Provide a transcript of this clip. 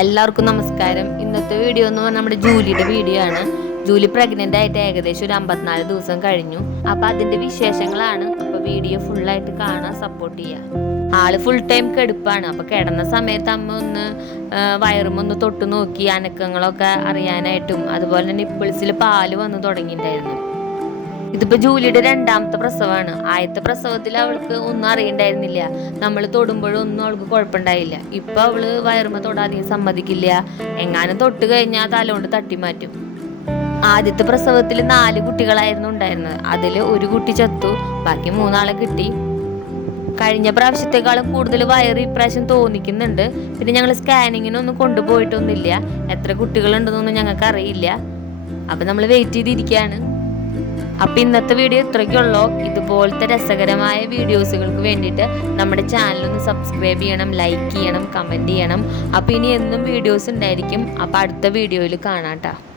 എല്ലാവർക്കും നമസ്കാരം. ഇന്നത്തെ വീഡിയോ എന്ന് പറഞ്ഞാൽ നമ്മുടെ ജൂലിയുടെ വീഡിയോ ആണ്. ജൂലി പ്രഗ്നന്റ് ആയിട്ട് ഏകദേശം ഒരു അമ്പത്തിനാല് ദിവസം കഴിഞ്ഞു. അപ്പൊ അതിന്റെ വിശേഷങ്ങളാണ്. അപ്പൊ വീഡിയോ ഫുള്ളായിട്ട് കാണാൻ സപ്പോർട്ട് ചെയ്യുക ആൾ ഫുൾ ടൈം കെടുപ്പാണ്. അപ്പൊ കിടന്ന സമയത്ത് അമ്മ ഒന്ന് വയറുമൊന്ന് തൊട്ടു നോക്കി അനക്കങ്ങളൊക്കെ അറിയാനായിട്ടും അതുപോലെ തന്നെ നിപ്പിൾസിൽ പാൽ വന്ന് തുടങ്ങിയിട്ടുണ്ടായിരുന്നു. ഇതിപ്പോ ജൂലിയുടെ രണ്ടാമത്തെ പ്രസവമാണ് ആദ്യത്തെ പ്രസവത്തിൽ അവൾക്ക് ഒന്നും അറിയണ്ടായിരുന്നില്ല. നമ്മൾ തൊടുമ്പോഴും ഒന്നും അവൾക്ക് കുഴപ്പമുണ്ടായില്ല. ഇപ്പൊ അവൾ വയറുമ തൊടാധികം സമ്മതിക്കില്ല. എങ്ങാനും തൊട്ട് കഴിഞ്ഞാൽ തലോണ്ട് തട്ടി മാറ്റും ആദ്യത്തെ പ്രസവത്തിൽ നാല് കുട്ടികളായിരുന്നു ഉണ്ടായിരുന്നത്. അതിൽ ഒരു കുട്ടി ചത്തു. ബാക്കി മൂന്നാളെ കിട്ടി. കഴിഞ്ഞ പ്രാവശ്യത്തെക്കാളും കൂടുതൽ വയറ് ഇപ്രാവശ്യം തോന്നിക്കുന്നുണ്ട്. പിന്നെ ഞങ്ങൾ സ്കാനിങ്ങിനൊന്നും കൊണ്ടുപോയിട്ടൊന്നുമില്ല. എത്ര കുട്ടികളുണ്ടെന്നൊന്നും ഞങ്ങൾക്ക് അറിയില്ല അപ്പൊ നമ്മൾ വെയിറ്റ് ചെയ്തിരിക്കുകയാണ് അപ്പൊ ഇന്നത്തെ വീഡിയോ ഇത്രയ്ക്കുള്ളൂ. ഇതുപോലത്തെ രസകരമായ വീഡിയോസുകൾക്ക് വേണ്ടിയിട്ട് നമ്മുടെ ചാനലൊന്ന് സബ്സ്ക്രൈബ് ചെയ്യണം ലൈക്ക് ചെയ്യണം കമന്റ് ചെയ്യണം. അപ്പോൾ ഇനി എന്നും വീഡിയോസ് ഉണ്ടായിരിക്കും. അപ്പോൾ അടുത്ത വീഡിയോയിൽ കാണാം